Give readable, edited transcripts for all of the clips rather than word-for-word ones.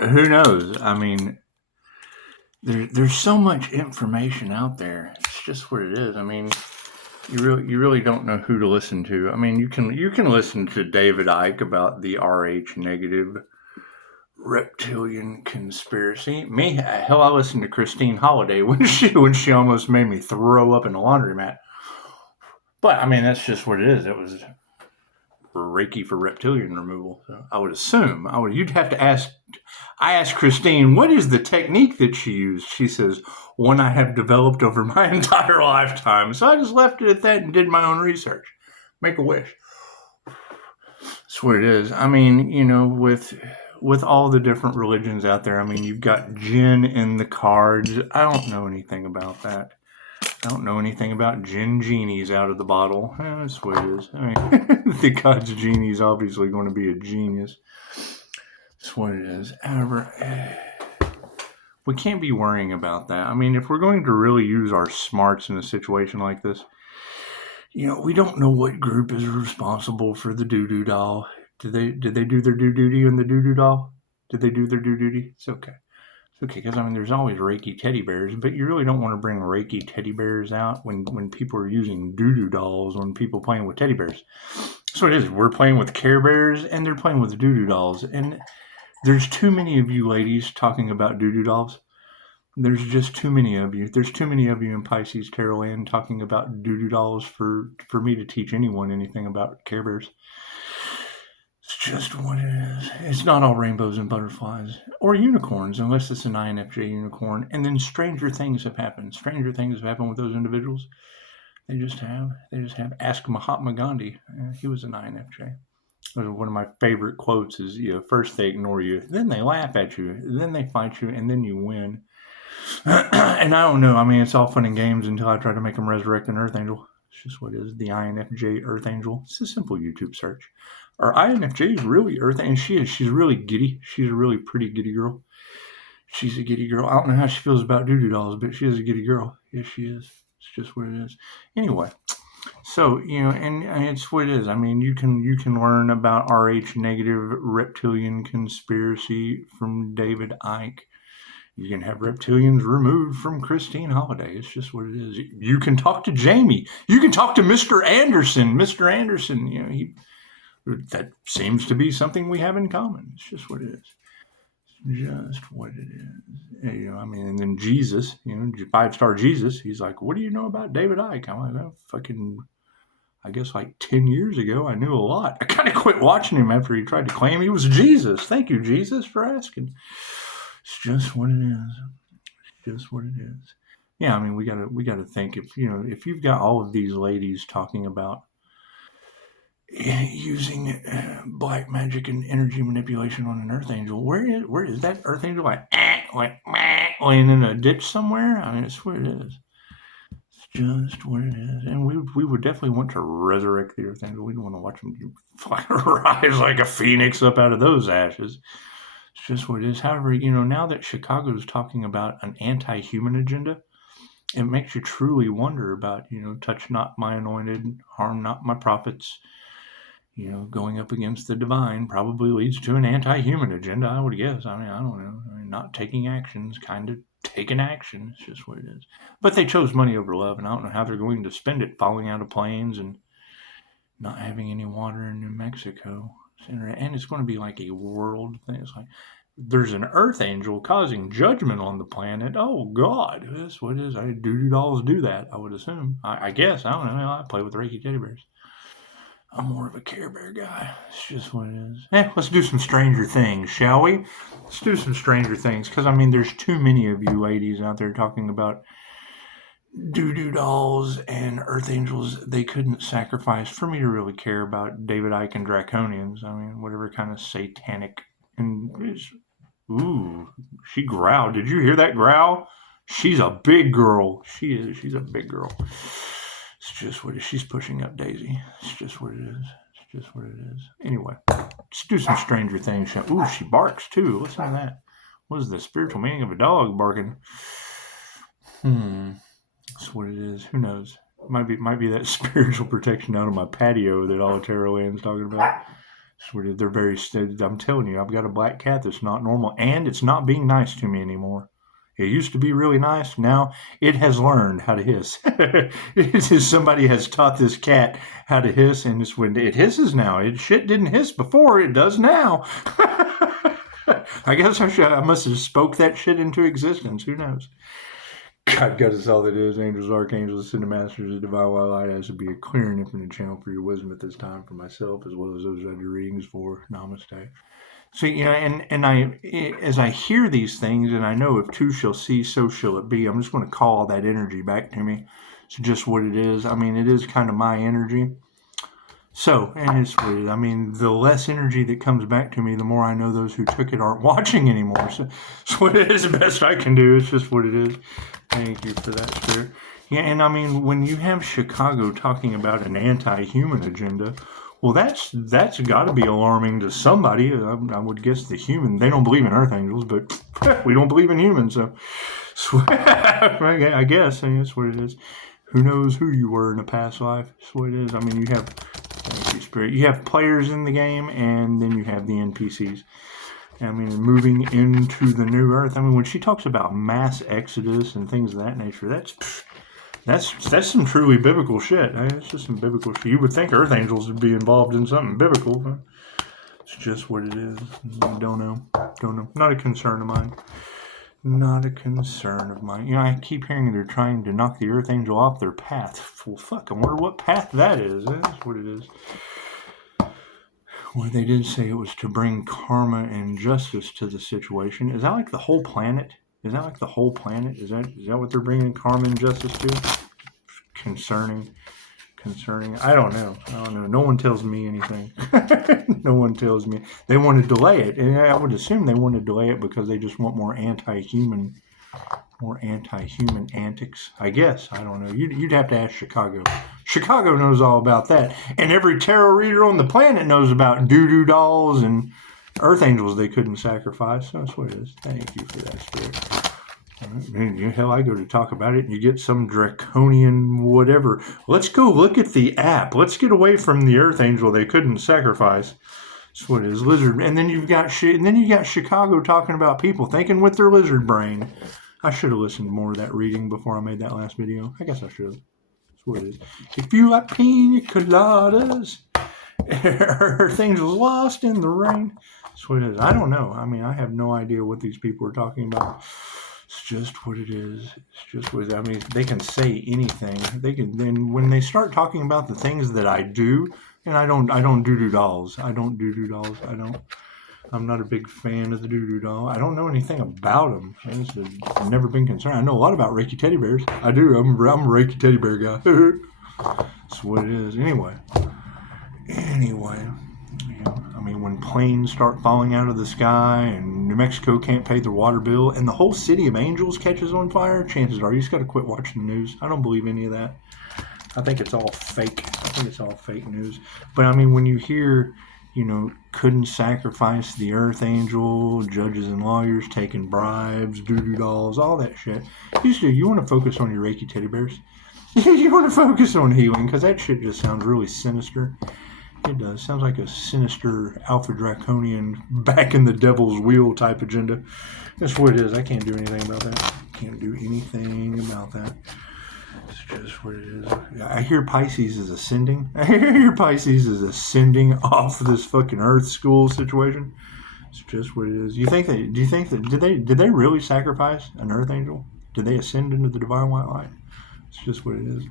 Who knows? I mean, there's so much information out there. It's just what it is. I mean, you really don't know who to listen to. I mean, you can listen to David Icke about the Rh negative reptilian conspiracy. Me, hell, I listened to Christine Holiday when she almost made me throw up in the laundromat. But I mean, that's just what it is. It was Reiki for reptilian removal. So I would assume you'd have to ask. I asked Christine, what is the technique that she used? She says, one I have developed over my entire lifetime. So I just left it at that and did my own research. Make a wish. That's what it is. I mean, with all the different religions out there, I mean, you've got jinn in the cards. I don't know anything about that. I don't know anything about jinn genies out of the bottle. That's what it is. I mean, the god's genie is obviously going to be a genius. That's what it is. However, we can't be worrying about that. I mean, if we're going to really use our smarts in a situation like this, we don't know what group is responsible for the doo-doo doll. Did they do their doo-duty in the doo-doo doll? Did they do their doo-duty? It's okay. Okay, because I mean, there's always Reiki teddy bears, but you really don't want to bring Reiki teddy bears out when people are using doo-doo dolls, when people playing with teddy bears. So it is. We're playing with Care Bears, and they're playing with doo-doo dolls. And there's too many of you ladies talking about doo-doo dolls. There's just too many of you. There's too many of you in Pisces Tarot Land talking about doo-doo dolls for me to teach anyone anything about Care Bears. It's just what it is. It's not all rainbows and butterflies or unicorns, unless it's an INFJ unicorn. And then stranger things have happened. Stranger things have happened with those individuals. They just have. Ask Mahatma Gandhi. He was an INFJ. One of my favorite quotes is, first they ignore you, then they laugh at you, then they fight you, and then you win. And I don't know. I mean, it's all fun and games until I try to make them resurrect an Earth Angel. It's just what it is. The INFJ Earth Angel. It's a simple YouTube search. Our INFJ is really Earth, and she is. She's really giddy. She's a really pretty giddy girl. She's a giddy girl. I don't know how she feels about doo-doo dolls, but she is a giddy girl. Yes, she is. It's just what it is. Anyway, so and it's what it is. I mean, you can learn about Rh negative reptilian conspiracy from David Icke. You can have reptilians removed from Christine Holiday. It's just what it is. You can talk to Jamie. You can talk to Mr. Anderson. Mr. Anderson, that seems to be something we have in common. It's just what it is. Just what it is. I mean, and then Jesus, 5-star Jesus, he's like, what do you know about David Icke? I'm like, I guess like 10 years ago, I knew a lot. I kind of quit watching him after he tried to claim he was Jesus. Thank you, Jesus, for asking. It's just what it is. It's just what it is. Yeah, I mean, we gotta think, if you've got all of these ladies talking about using black magic and energy manipulation on an Earth Angel, where is that Earth Angel laying in a ditch somewhere? I mean, it's what it is. It's just what it is. And we would definitely want to resurrect the Earth Angel. We don't want to watch him rise like a phoenix up out of those ashes. It's just what it is. However, now that Chicago is talking about an anti-human agenda, it makes you truly wonder about, touch not my anointed, harm not my prophets. Going up against the divine probably leads to an anti-human agenda, I would guess. I mean, I don't know. I mean, not taking actions, kind of taking action. It's just what it is. But they chose money over love, and I don't know how they're going to spend it, falling out of planes and not having any water in New Mexico. And it's going to be like a world thing. It's like, there's an Earth Angel causing judgment on the planet. Oh, God. That's what it is. Doo-doo dolls do that, I would assume. I guess. I don't know. I play with Reiki teddy bears. I'm more of a Care Bear guy. It's just what it is. Let's do some Stranger Things, shall we? Let's do some Stranger Things, because, I mean, there's too many of you ladies out there talking about doo-doo dolls and Earth Angels they couldn't sacrifice for me to really care about David Icke and Draconians. I mean, whatever kind of satanic... Ooh, she growled. Did you hear that growl? She's a big girl. She is. She's a big girl. It's just what it is. She's pushing up Daisy. It's just what it is. It's just what it is. Anyway, let's do some Stranger Things. Ooh, she barks too. Listen to that. What is the spiritual meaning of a dog barking? That's what it is. Who knows? Might be that spiritual protection out of my patio that all Tarot Land's talking about. They're very. I'm telling you, I've got a black cat that's not normal, and it's not being nice to me anymore. It used to be really nice. Now it has learned how to hiss. Somebody has taught this cat how to hiss, and it's when it hisses now. Shit didn't hiss before. It does now. I guess I must have spoke that shit into existence. Who knows? God is all that is. Angels, archangels, ascended masters, the divine white light has to be a clear and infinite channel for your wisdom at this time for myself, as well as those I do readings for. Namaste. So, and I, as I hear these things, and I know if two shall see, so shall it be, I'm just going to call that energy back to me. It's just what it is. I mean, it is kind of my energy. So, and it's what it is. I mean, the less energy that comes back to me, the more I know those who took it aren't watching anymore. So, it's what it is. The best I can do. It's just what it is. Thank you for that, Spirit. Yeah, and I mean, when you have Chicago talking about an anti-human agenda, well, that's got to be alarming to somebody. I would guess the human. They don't believe in earth angels, but we don't believe in humans. So I guess that's what it is. Who knows who you were in a past life? That's what it is. I mean, you have, thank you, Spirit. You have players in the game, and then you have the NPCs. I mean, moving into the new earth. I mean, when she talks about mass exodus and things of that nature, that's some truly biblical shit. It's just some biblical shit. You would think earth angels would be involved in something biblical, but it's just what it is. I don't know. Not a concern of mine. Not a concern of mine. I keep hearing they're trying to knock the earth angel off their path. Well, fuck, I wonder what path that is. That's what it is. Well, they did say it was to bring karma and justice to the situation. Is that like the whole planet? Is that what they're bringing karma and justice to? Concerning. I don't know. No one tells me anything. No one tells me. They want to delay it, and I would assume they want to delay it because they just want more anti-human antics. I guess. I don't know. You'd have to ask Chicago. Chicago knows all about that, and every tarot reader on the planet knows about doo-doo dolls and earth angels they couldn't sacrifice. That's what it is. Thank you for that, Spirit. Hell, I go to talk about it, and you get some draconian whatever. Let's go look at the app. Let's get away from the earth angel they couldn't sacrifice. That's what it is, lizard. And then you've got Chicago talking about people thinking with their lizard brain. I should have listened to more of that reading before I made that last video. I guess I should have. That's what it is. If you like pina coladas, earth angels lost in the rain. That's what it is. I don't know. I mean, I have no idea what these people are talking about. It's just what it is. It's just what it is. I mean, they can say anything. They can. Then when they start talking about the things that I do, and I don't doo-doo dolls. I'm not a big fan of the doo-doo doll. I don't know anything about them. I've never been concerned. I know a lot about Reiki teddy bears. I do. I'm a Reiki teddy bear guy. That's what it is. Anyway. I mean, when planes start falling out of the sky and New Mexico can't pay their water bill and the whole city of angels catches on fire, chances are you just got to quit watching the news. I don't believe any of that. I think it's all fake. I think it's all fake news. But I mean, when you hear, couldn't sacrifice the earth angel, judges and lawyers taking bribes, doo-doo dolls, all that shit. You want to focus on your Reiki teddy bears. You want to focus on healing because that shit just sounds really sinister. It does. Sounds like a sinister Alpha Draconian back in the devil's wheel type agenda. That's what it is. I can't do anything about that. It's just what it is. I hear Pisces is ascending. Off this fucking Earth school situation. It's just what it is. Do you think that did they really sacrifice an Earth angel? Did they ascend into the divine white light? It's just what it is.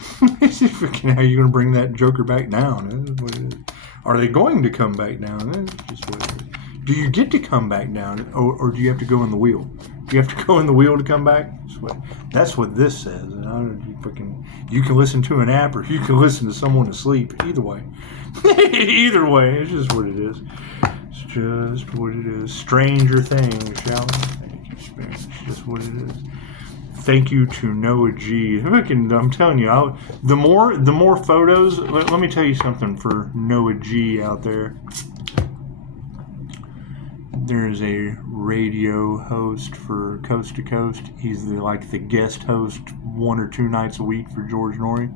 How are you going to bring that Joker back down? That's what it is. Are they going to come back down? That's just what it is. Do you get to come back down, or do you have to go in the wheel? Do you have to go in the wheel to come back? That's what this says. And you can listen to an app, or you can listen to someone asleep. Either way. It's just what it is. It's just what it is. Stranger things, shall we? It's just what it is. Thank you to Noah G. I'm telling you, the more photos. Let me tell you something for Noah G out there. There's a radio host for Coast to Coast. He's the guest host 1 or 2 nights a week for George Norrie.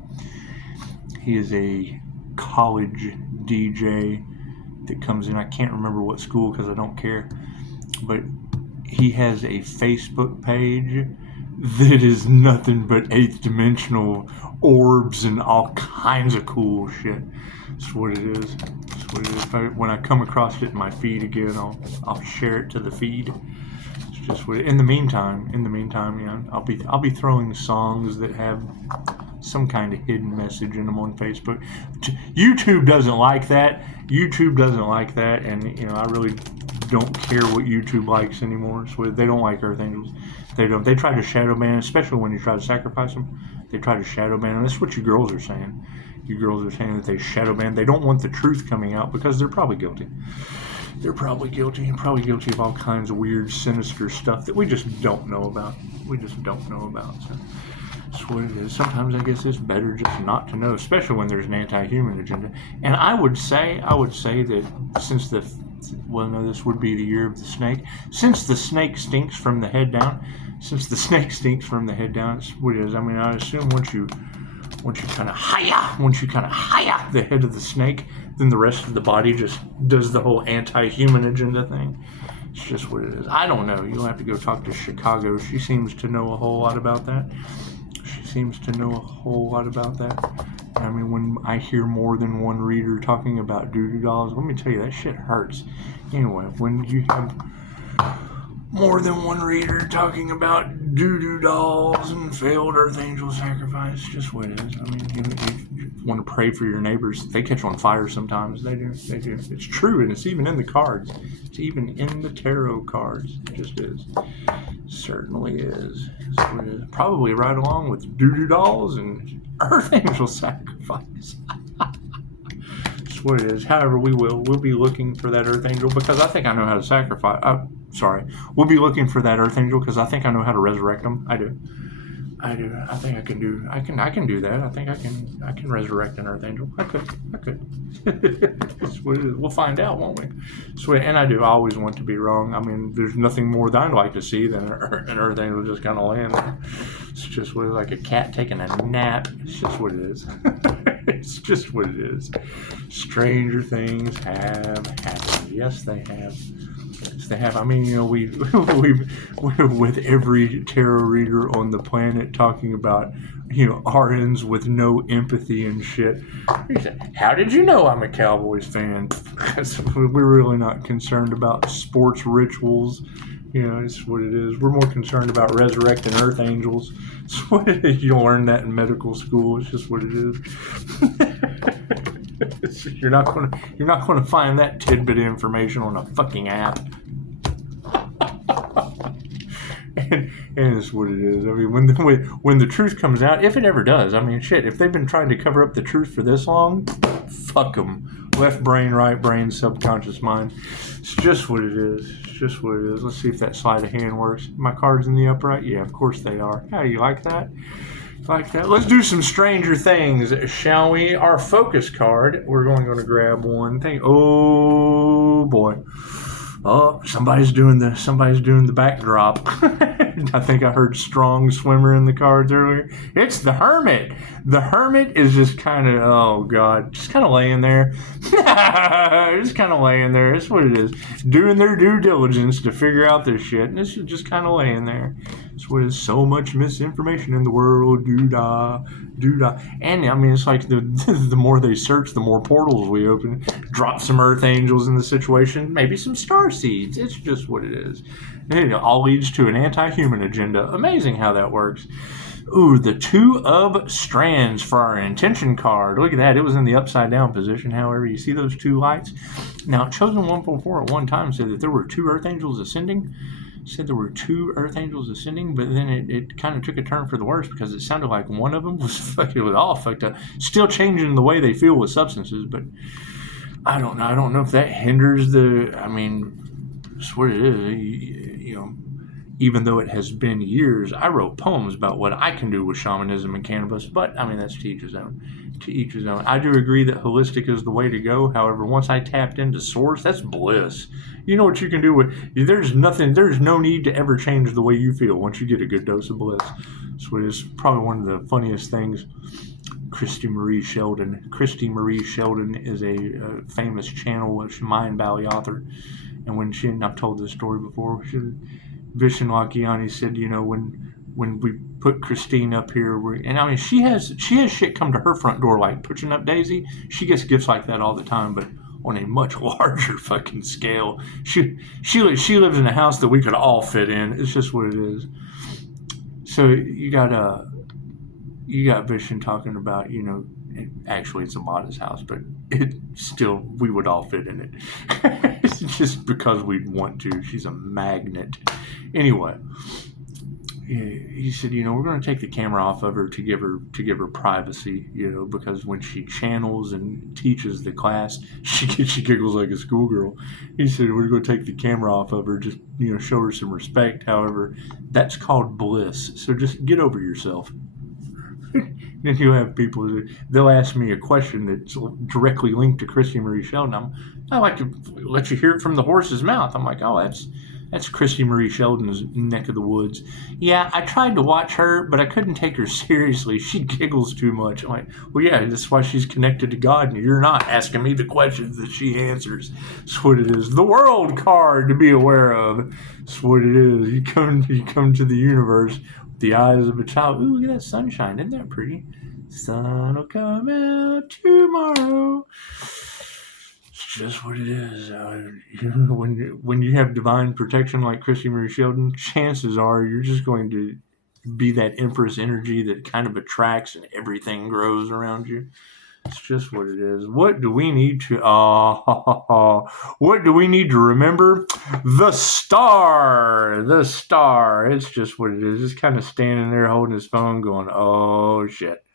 He is a college DJ that comes in. I can't remember what school because I don't care. But he has a Facebook page that is nothing but 8th dimensional orbs and all kinds of cool shit. That's what it is. That's what it is. When I come across it in my feed again, I'll share it to the feed. It's just what. In the meantime, I'll be throwing songs that have some kind of hidden message in them on Facebook. YouTube doesn't like that. And I really don't care what YouTube likes anymore. So they don't like Earth Angels. They don't. They try to shadow ban, especially when you try to sacrifice them. They try to shadow ban, and that's what you girls are saying. You girls are saying that they shadow ban. They don't want the truth coming out because they're probably guilty. They're probably guilty of all kinds of weird, sinister stuff that we just don't know about. So that's what it is. Sometimes I guess it's better just not to know, especially when there's an anti-human agenda. And I would say that since this would be the year of the snake. Since the snake stinks from the head down, it's what it is. I mean, I assume once you kind of higher the head of the snake, then the rest of the body just does the whole anti-human agenda thing. It's just what it is. I don't know. You'll have to go talk to Chicago. She seems to know a whole lot about that. I mean, when I hear more than one reader talking about doo-doo dolls, let me tell you, that shit hurts. Anyway, when you have more than one reader talking about doo-doo dolls and failed Earth Angel sacrifice, just what it is. I mean, you want to pray for your neighbors. They catch on fire sometimes. They do. It's true, and it's even in the cards. It's even in the tarot cards. It just is. Certainly is. That's what it is. Probably right along with doo-doo dolls and Earth Angel sacrifice. That's what it is. However, we'll be looking for that Earth Angel because I think I know how to sacrifice. We'll be looking for that Earth Angel because I think I know how to resurrect them. I do. I think I can do that. I think I can resurrect an Earth Angel. I could. That's what it is. We'll find out, won't we? Sweet. And I always want to be wrong. I mean, there's nothing more that I'd like to see than an Earth Angel just kind of laying there. It's just what it is, like a cat taking a nap. It's just what it is. It's just what it is. Stranger things have happened. Yes, they have. I mean, we with every tarot reader on the planet talking about, RNs with no empathy and shit. How did you know I'm a Cowboys fan? We're really not concerned about sports rituals. It's what it is. We're more concerned about resurrecting Earth Angels. It's what it is. You don't learn that in medical school. It's just what it is. You're not gonna find that tidbit of information on a fucking app. And it's what it is. I mean, when the truth comes out, if it ever does, I mean, shit, if they've been trying to cover up the truth for this long, fuck them. Left brain, right brain, subconscious mind. It's just what it is. Let's see if that sleight of hand works. My cards in the upright? Yeah, of course they are. How you like that? Let's do some stranger things, shall we? Our focus card, we're going to grab one thing. Oh boy. Oh, somebody's doing the backdrop. I think I heard Strong Swimmer in the cards earlier. It's the Hermit. The Hermit is just kind of, oh God, just kind of laying there. Just kind of laying there. That's what it is. Doing their due diligence to figure out this shit. And it's just kind of laying there. That's what is so much misinformation in the world. Doo-dah. And I mean, it's like the more they search, the more portals we open. Drop some Earth Angels in the situation. Maybe some star seeds. It's just what it is. And it all leads to an anti-human agenda. Amazing how that works. Ooh, the Two of Strands for our intention card. Look at that. It was in the upside down position. However, you see those two lights? Now, Chosen 144 at one time said that there were two Earth Angels ascending. But then it kind of took a turn for the worse because it sounded like one of them was all fucked up. Still changing the way they feel with substances, but I don't know. I don't know if that hinders I mean, that's what it is. even though it has been years, I wrote poems about what I can do with shamanism and cannabis, but I mean, that's to each his own. To each his own. I do agree that holistic is the way to go. However, once I tapped into source, that's bliss. You know what you can do with, there's no need to ever change the way you feel once you get a good dose of bliss. So it's probably one of the funniest things. Christy Marie Sheldon is a famous channel, Mind Valley author. And and I've told this story before, Vishen Lakiani said, when we put Christine up here, and I mean, she has shit come to her front door like pushing up Daisy. She gets gifts like that all the time, but on a much larger fucking scale. She lives in a house that we could all fit in. It's just what it is. So you got Vishen talking about, actually it's a modest house, but it still, we would all fit in it. It's just because we'd want to. She's a magnet. Anyway, he said, we're going to take the camera off of her to give her privacy, because when she channels and teaches the class, she giggles like a schoolgirl. He said, we're going to take the camera off of her, just, show her some respect. However, that's called bliss. So just get over yourself. Then you'll have people, they'll ask me a question that's directly linked to Christy Marie Sheldon. I like to let you hear it from the horse's mouth. I'm like, oh, that's Christy Marie Sheldon's neck of the woods. Yeah, I tried to watch her, but I couldn't take her seriously. She giggles too much. I'm like, well, yeah, that's why she's connected to God, and you're not asking me the questions that she answers. That's what it is. The world card to be aware of. That's what it is. You come to the universe with the eyes of a child. Ooh, look at that sunshine. Isn't that pretty? Sun will come out tomorrow. It's just what it is. When you have divine protection like Christy Marie Sheldon, chances are you're just going to be that Empress energy that kind of attracts and everything grows around you. It's just what it is. What do we need to remember? The star. It's just what it is. Just kind of standing there holding his phone going, oh shit.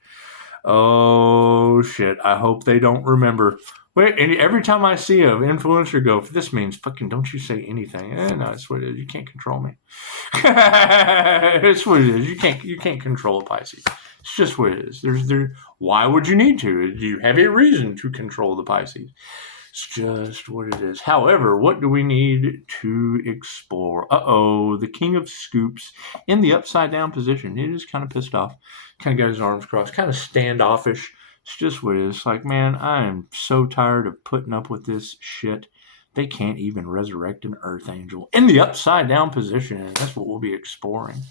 I hope they don't remember. Wait, and every time I see an influencer go, this means fucking don't you say anything. No, that's what it is. You can't control me. It's what it is. You can't control a Pisces. It's just what it is. Why would you need to? You have a reason to control the Pisces. It's just what it is. However, what do we need to explore? The King of Scoops in the upside down position. He is kind of pissed off. Kind of got his arms crossed. Kind of standoffish. It's just what it is. Like, man, I am so tired of putting up with this shit. They can't even resurrect an Earth Angel in the upside down position. And that's what we'll be exploring.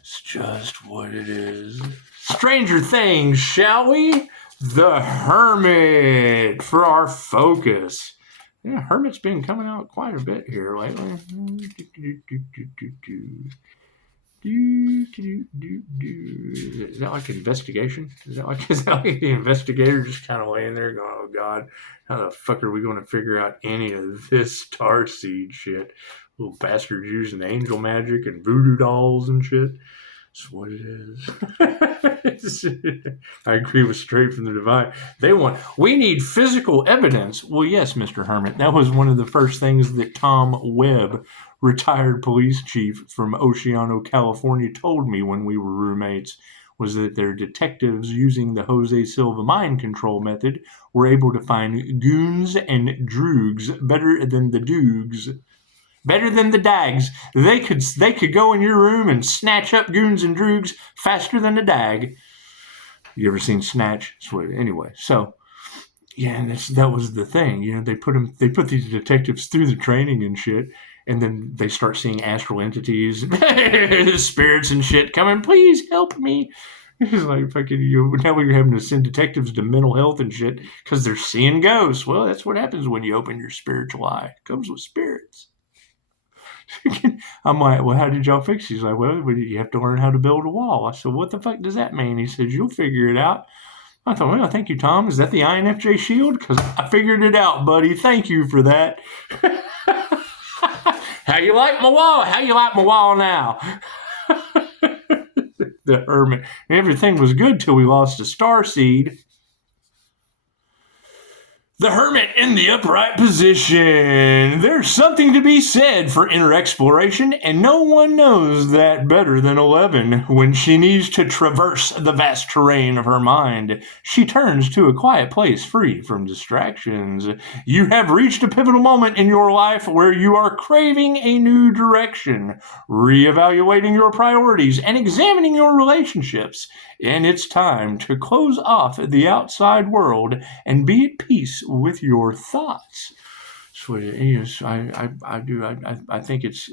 It's just what it is. Stranger things, shall we? The Hermit for our focus. Yeah, Hermit's been coming out quite a bit here lately. Is that like investigation? Is that like the investigator just kind of laying there going, oh God, how the fuck are we going to figure out any of this starseed shit? Little bastards using angel magic and voodoo dolls and shit. That's what it is. I agree with Straight from the Divine. We need physical evidence. Well, yes, Mr. Hermit. That was one of the first things that Tom Webb, retired police chief from Oceano, California, told me when we were roommates, was that their detectives using the Jose Silva mind control method were able to find goons and droogs better than the doogs. Better than the dags. They could go in your room and snatch up goons and droogs faster than a dag. You ever seen Snatch? Anyway, so yeah, and that was the thing. They put these detectives through the training and shit, and then they start seeing astral entities, spirits and shit coming. Please help me. It's like fucking now we're having to send detectives to mental health and shit because they're seeing ghosts. Well, that's what happens when you open your spiritual eye. It comes with spirits. I'm like, well, how did y'all fix it? He's like, well, you have to learn how to build a wall. I said, what the fuck does that mean? He said, you'll figure it out. I thought, well, thank you, Tom. Is that the INFJ shield? Because I figured it out, buddy. Thank you for that. How you like my wall? How you like my wall now? The Hermit. Everything was good till we lost a starseed. The Hermit in the upright position. There's something to be said for inner exploration, and no one knows that better than 11. When she needs to traverse the vast terrain of her mind, she turns to a quiet place free from distractions. You have reached a pivotal moment in your life where you are craving a new direction, reevaluating your priorities, and examining your relationships. And it's time to close off the outside world and be at peace with your thoughts. So yes, I do. I think it's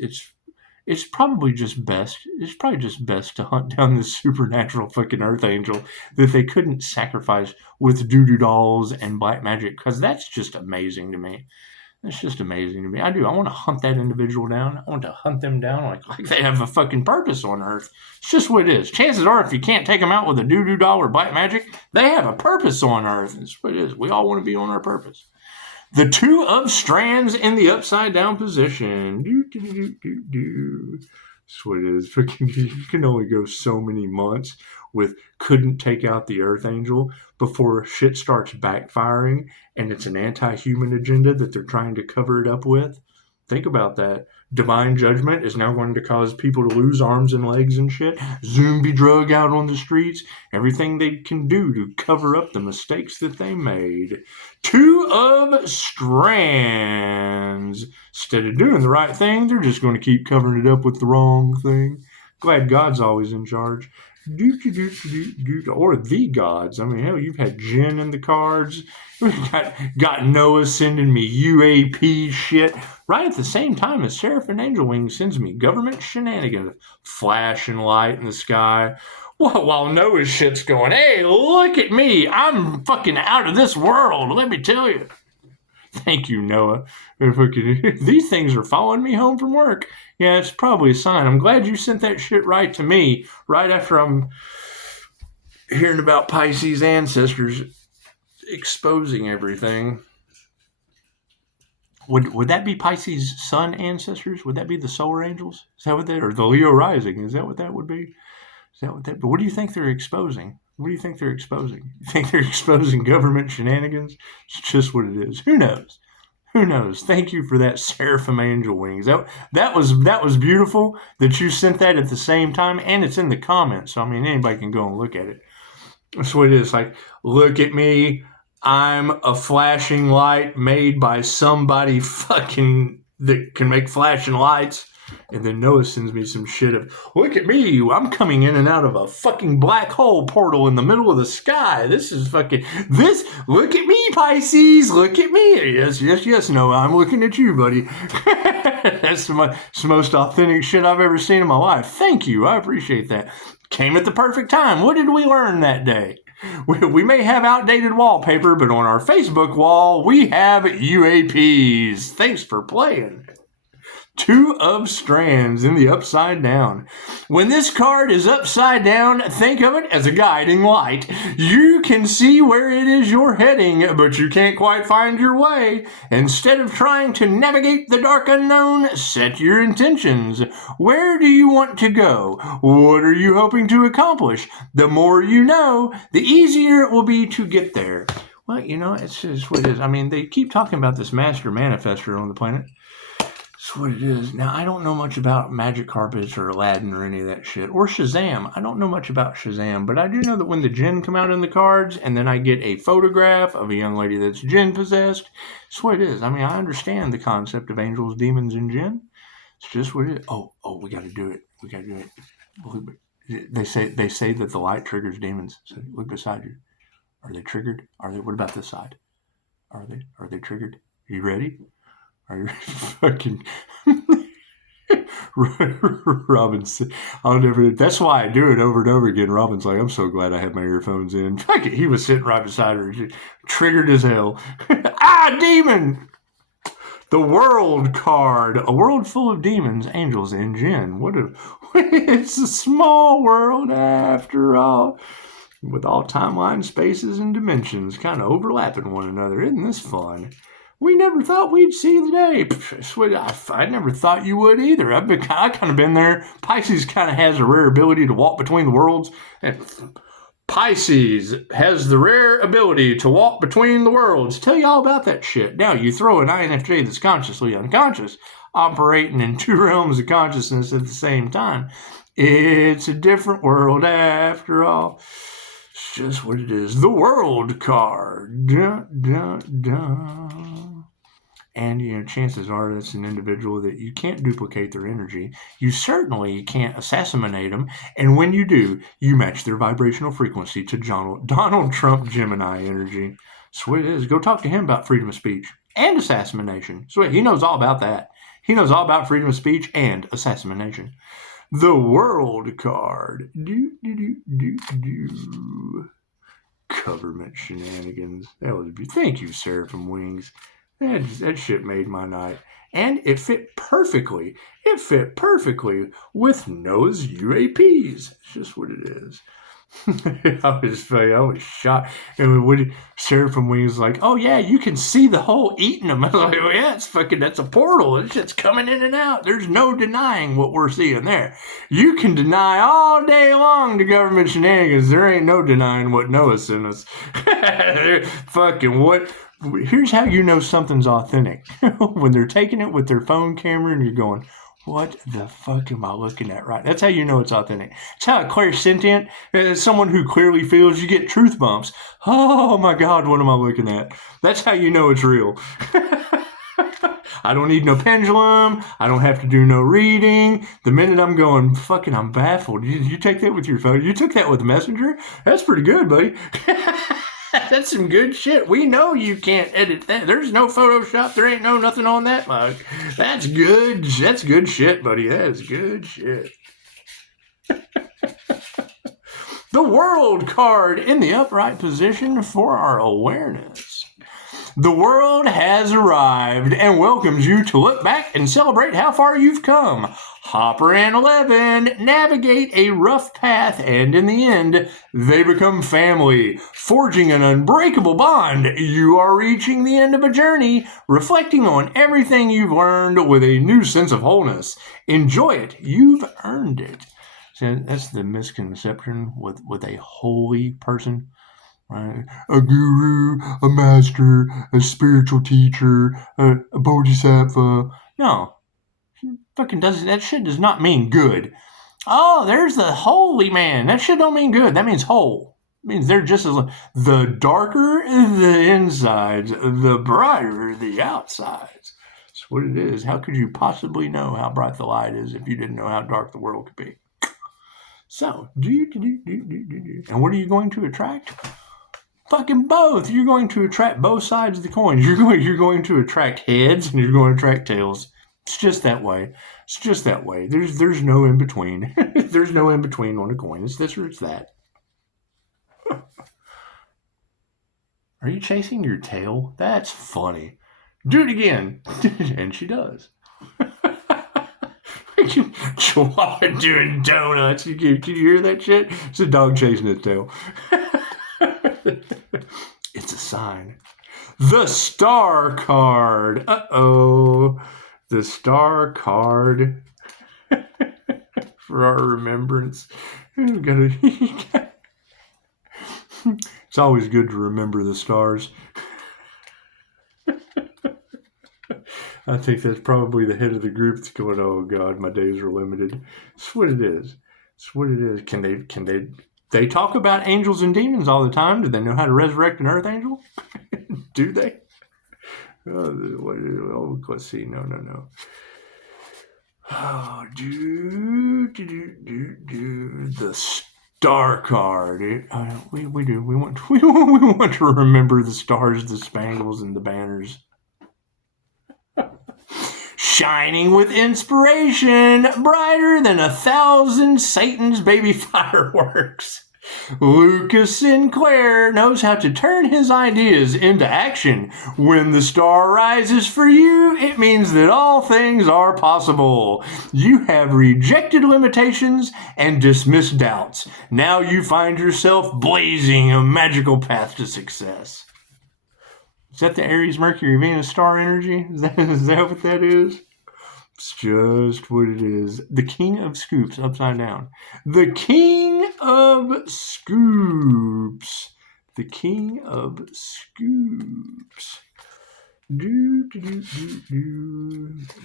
probably just best. It's probably just best to hunt down this supernatural fucking Earth Angel that they couldn't sacrifice with doo-doo dolls and black magic, because that's just amazing to me. It's just amazing to me. I want to hunt that individual down. I want to hunt them down like they have a fucking purpose on Earth. It's just what it is. Chances are, if you can't take them out with a doo-doo doll or black magic, they have a purpose on Earth. It's what it is. We all want to be on our purpose. The Two of Strands in the upside down position. That's what it is. You can only go so many months with couldn't take out the Earth Angel before shit starts backfiring and it's an anti-human agenda that they're trying to cover it up with. Think about that. Divine judgment is now going to cause people to lose arms and legs and shit. Zombie drug out on the streets. Everything they can do to cover up the mistakes that they made. Two of Strands. Instead of doing the right thing, they're just going to keep covering it up with the wrong thing. Glad God's always in charge. Or the gods. I mean, hell, you've had Jinn in the cards. Got Noah sending me UAP shit right at the same time as Seraphim Angel Wing sends me government shenanigans, flashing light in the sky. While Noah's shit's going, hey, look at me. I'm fucking out of this world. Let me tell you. Thank you, Noah. These things are following me home from work. Yeah, it's probably a sign. I'm glad you sent that shit right to me right after I'm hearing about Pisces ancestors exposing everything. Would that be Pisces sun ancestors? Would that be the solar angels? Is that what that, or the Leo rising? Is that what that would be? Is that what that? But what do you think they're exposing? What do you think they're exposing? You think they're exposing government shenanigans? It's just what it is. Who knows? Who knows? Thank you for that, Seraphim Angel Wings. That was beautiful that you sent that at the same time, and it's in the comments. So, I mean, anybody can go and look at it. That's what it is. Like, look at me. I'm a flashing light made by somebody fucking that can make flashing lights. And then Noah sends me some shit of, look at me, I'm coming in and out of a fucking black hole portal in the middle of the sky. Look at me, Pisces, look at me. Yes, Noah, I'm looking at you, buddy. That's the most authentic shit I've ever seen in my life. Thank you, I appreciate that. Came at the perfect time. What did we learn that day? We may have outdated wallpaper, but on our Facebook wall, we have UAPs. Thanks for playing. Two of Strands in the upside down. When this card is upside down, think of it as a guiding light. You can see where it is you're heading, but you can't quite find your way. Instead of trying to navigate the dark unknown, set your intentions. Where do you want to go? What are you hoping to accomplish? The more you know, the easier it will be to get there. Well, it's just what it is. I mean, they keep talking about this master manifester on the planet. That's what it is. Now, I don't know much about magic carpets or Aladdin or any of that shit. Or Shazam. I don't know much about Shazam, but I do know that when the Jinn come out in the cards and then I get a photograph of a young lady that's Jinn possessed, that's what it is. I mean, I understand the concept of angels, demons, and Jinn. It's just what it is. Oh, we got to do it. We got to do it. They say that the light triggers demons. So look beside you. Are they triggered? What about this side? Are they triggered? Are you ready? Are you fucking Robin's? That's why I do it over and over again. Robin's like, I'm so glad I had my earphones in. Fuck it, he was sitting right beside her, triggered as hell. Demon! The World card, a world full of demons, angels, and Jinn. It's a small world after all, with all timelines, spaces, and dimensions kind of overlapping one another. Isn't this fun? We never thought we'd see the day. I never thought you would either. I kind of been there. Pisces kind of has a rare ability to walk between the worlds and Pisces has the rare ability to walk between the worlds. Tell you all about that shit. Now, you throw an INFJ that's consciously unconscious, operating in two realms of consciousness at the same time. It's a different world after all. It's just what it is. The World card. Dun, dun, dun. And, chances are that's an individual that you can't duplicate their energy. You certainly can't assassinate them. And when you do, you match their vibrational frequency to Donald Trump Gemini energy. Sweet it is. Go talk to him about freedom of speech and assassination. Sweet. He knows all about that. He knows all about freedom of speech and assassination. The World card. Government shenanigans. That was beautiful. Thank you, Seraphim Wings. That shit made my night. And it fit perfectly. It fit perfectly with Noah's UAPs. It's just what it is. I was shocked. And when Seraphim Wings was like, oh yeah, you can see the hole eating them. I was like, oh yeah, that's a portal. It's just coming in and out. There's no denying what we're seeing there. You can deny all day long the government shenanigans. There ain't no denying what Noah sent us. Fucking what? Here's how you know something's authentic. When they're taking it with their phone camera and you're going, what the fuck am I looking at right? That's how you know it's authentic. It's how a clairsentient, someone who clearly feels, you get truth bumps. Oh my God, what am I looking at? That's how you know it's real. I don't need no pendulum. I don't have to do no reading. The minute I'm going, fucking, I'm baffled. You take that with your phone? You took that with Messenger? That's pretty good, buddy. That's some good shit. We know you can't edit that. There's no Photoshop. There ain't no nothing on that mug. That's good. That's good shit, buddy. That is good shit. The World card in the upright position for our awareness. The world has arrived and welcomes you to look back and celebrate how far you've come. Hopper and 11 navigate a rough path, and in the end, they become family, forging an unbreakable bond. You are reaching the end of a journey, reflecting on everything you've learned with a new sense of wholeness. Enjoy it. You've earned it. So that's the misconception with a holy person. Right? A guru, a master, a spiritual teacher, a bodhisattva. No. Fucking doesn't. That shit does not mean good. Oh, there's the holy man. That shit don't mean good. That means whole. It means they're just as the darker the insides, the brighter the outsides. That's what it is. How could you possibly know how bright the light is if you didn't know how dark the world could be? So, and what are you going to attract? Fucking both. You're going to attract both sides of the coin. You're going to attract heads and you're going to attract tails. It's just that way. It's just that way. There's no in between. There's no in between on a coin. It's this or it's that. Are you chasing your tail? That's funny. Do it again. And she does. Chihuahua doing donuts. Can you hear that shit? It's a dog chasing its tail. It's a sign. The Star card. Uh-oh. The Star card for our remembrance. It's always good to remember the stars. I think that's probably the head of the group that's going, oh God, my days are limited. It's what it is. It's what it is. Can they talk about angels and demons all the time? Do they know how to resurrect an earth angel? Do they? Oh, let's see. No. Oh, the Star card. We do. We want to remember the stars, the spangles, and the banners. Shining with inspiration, brighter than 1,000 Satan's baby fireworks. Lucas Sinclair knows how to turn his ideas into action. When the star rises for you, it means that all things are possible. You have rejected limitations and dismissed doubts. Now you find yourself blazing a magical path to success. Is that the Aries, Mercury, Venus star energy? Is that what that is? It's just what it is. The King of Scoops, upside down. The King of Scoops. The King of Scoops.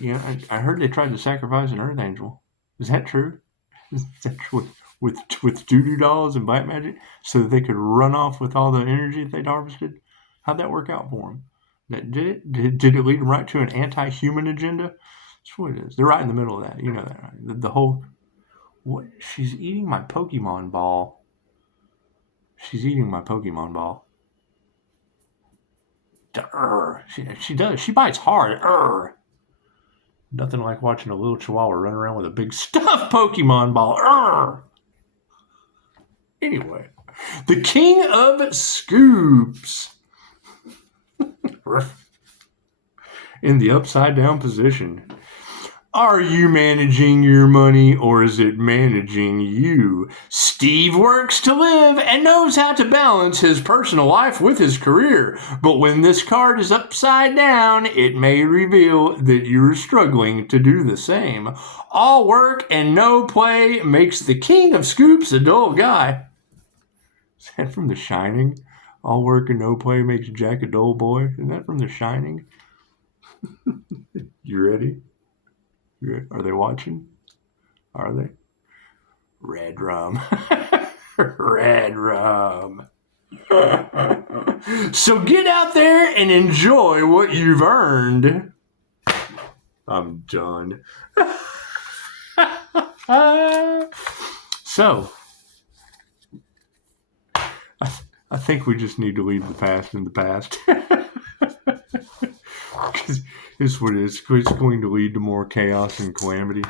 Yeah, I heard they tried to sacrifice an Earth Angel. Is that true? Is that true? With doo-doo dolls and black magic, so that they could run off with all the energy that they'd harvested? How'd that work out for them? Did it lead them right to an anti-human agenda? That's what it is. They're right in the middle of that. You know that, right? The whole... What? She's eating my Pokemon ball. She's eating my Pokemon ball. She does. She bites hard. Nothing like watching a little chihuahua run around with a big stuffed Pokemon ball. Anyway, the King of Scoops. In the upside down position. Are you managing your money, or is it managing you? Steve works to live and knows how to balance his personal life with his career. But when this card is upside down, it may reveal that you're struggling to do the same. All work and no play makes the King of Scoops a dull guy. Is that from The Shining? All work and no play makes Jack a dull boy. Isn't that from The Shining? You ready? Are they watching? Are they? Red rum. Red rum. So get out there and enjoy what you've earned. I'm done. So, I think we just need to leave the past in the past. Because it's what it is. It's going to lead to more chaos and calamity.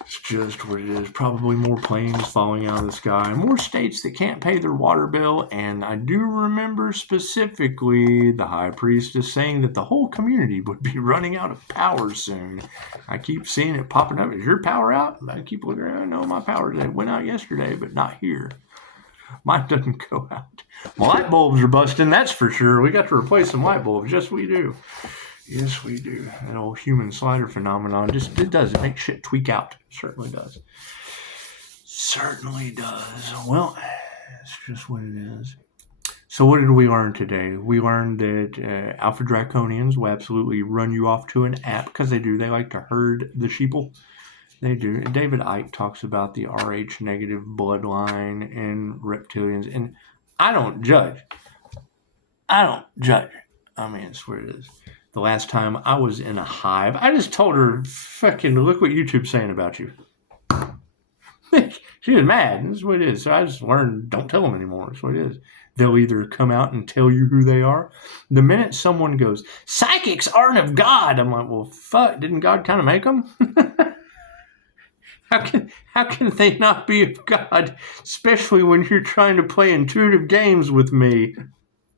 It's just what it is. Probably more planes falling out of the sky. More states that can't pay their water bill. And I do remember specifically the High Priestess saying that the whole community would be running out of power soon. I keep seeing it popping up. Is your power out? I keep looking around. No, my power went out yesterday, but not here. Mine doesn't go out. My light bulbs are busting, that's for sure. We got to replace some light bulbs. Yes, we do. Yes, we do. That old human slider phenomenon, it does. It makes shit tweak out. It certainly does. Certainly does. Well, it's just what it is. So what did we learn today? We learned that Alpha Draconians will absolutely run you off to an app, because they do. They like to herd the sheeple. They do. David Icke talks about the Rh negative bloodline and reptilians, and I don't judge. I mean, it's where it is. The last time I was in a hive, I just told her, fucking, look what YouTube's saying about you. She was mad. That's what it is. So I just learned, don't tell them anymore. That's what it is. They'll either come out and tell you who they are. The minute someone goes, psychics aren't of God, I'm like, well, fuck, didn't God kind of make them? How can they not be of God, especially when you're trying to play intuitive games with me?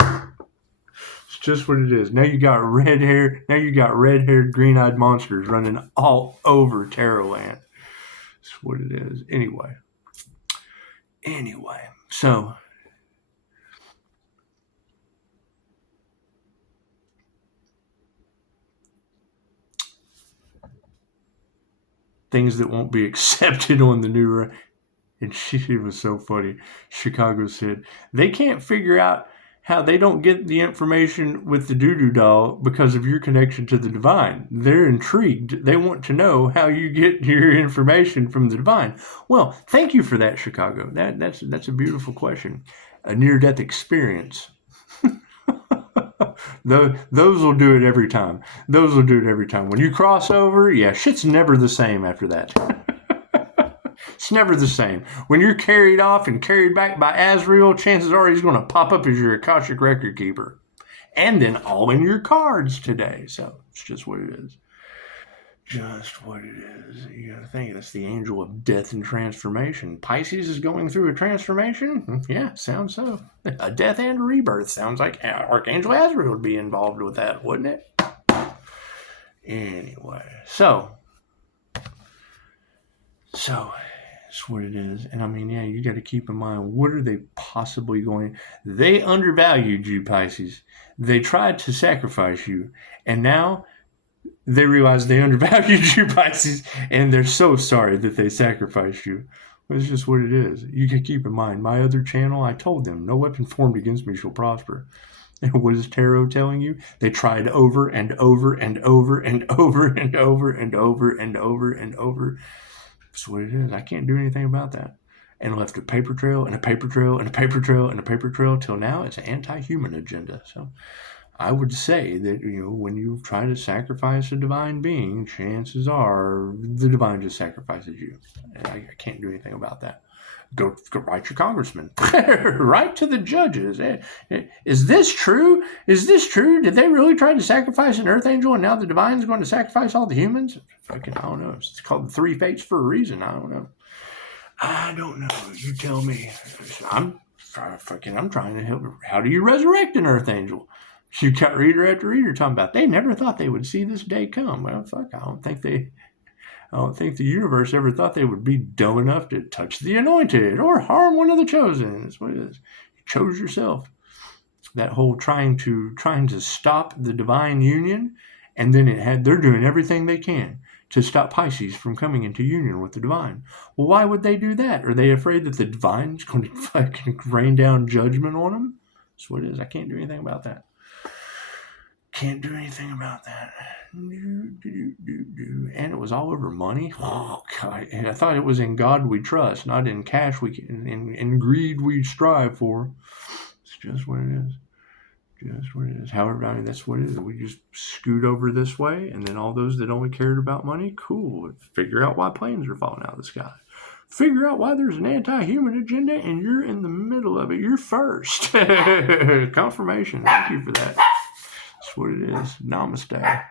It's just what it is. Now you got red-haired, green-eyed monsters running all over Terrorland. That's what it is. Anyway, so things that won't be accepted on the new... And she was so funny. Chicago said, they can't figure out how they don't get the information with the doo-doo doll because of your connection to the divine. They're intrigued. They want to know how you get your information from the divine. Well, thank you for that, Chicago. That's a beautiful question. A near-death experience. Those will do it every time. When you cross over, yeah, shit's never the same after that. It's never the same. When you're carried off and carried back by Azrael, chances are he's going to pop up as your Akashic record keeper. And then all in your cards today. So it's just what it is. Just what it is. You got to think, that's the angel of death and transformation. Pisces is going through a transformation? Yeah, sounds so. A death and a rebirth. Sounds like Archangel Azrael would be involved with that, wouldn't it? Anyway, so that's what it is. And I mean, yeah, you got to keep in mind, what are they possibly going... They undervalued you, Pisces. They tried to sacrifice you. And now They realize they undervalued you, Pisces, and they're so sorry that they sacrificed you. It's just what it is. You can keep in mind, my other channel, I told them, no weapon formed against me shall prosper. And what is tarot telling you? They tried over and over and over and over and over and over and over and over. That's what it is. I can't do anything about that. And left a paper trail and a paper trail and a paper trail and a paper trail till now it's an anti-human agenda. So I would say that, when you try to sacrifice a divine being, chances are the divine just sacrifices you. And I can't do anything about that. Go write your congressman. Write to the judges. Is this true? Is this true? Did they really try to sacrifice an earth angel and now the divine is going to sacrifice all the humans? Fucking, I don't know. It's called the three fates for a reason. I don't know. You tell me. I'm trying to help. How do you resurrect an earth angel? You got reader after reader talking about they never thought they would see this day come. Well, fuck, I don't think the universe ever thought they would be dumb enough to touch the anointed or harm one of the chosen. That's what it is. You chose yourself. That whole trying to stop the divine union, and then they're doing everything they can to stop Pisces from coming into union with the divine. Well, why would they do that? Are they afraid that the divine is going to fucking rain down judgment on them? That's what it is. I can't do anything about that. Can't do anything about that. And it was all over money. Oh, God. And I thought it was in God we trust, not in cash in greed we strive for. It's just what it is. Just what it is. However, that's what it is. We just scoot over this way, and then all those that only cared about money, cool. Figure out why planes are falling out of the sky. Figure out why there's an anti-human agenda, and you're in the middle of it. You're first. Confirmation. Thank you for that. That's what it is. Namaste.